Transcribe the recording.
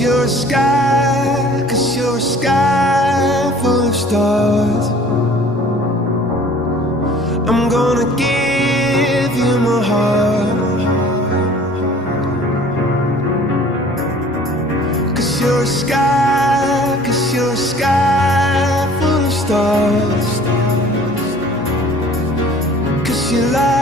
you're a sky, 'cause you're a sky full of stars. I'm gonna give you my heart, 'cause you're a sky, 'cause you're a sky full of stars. 'Cause you lie.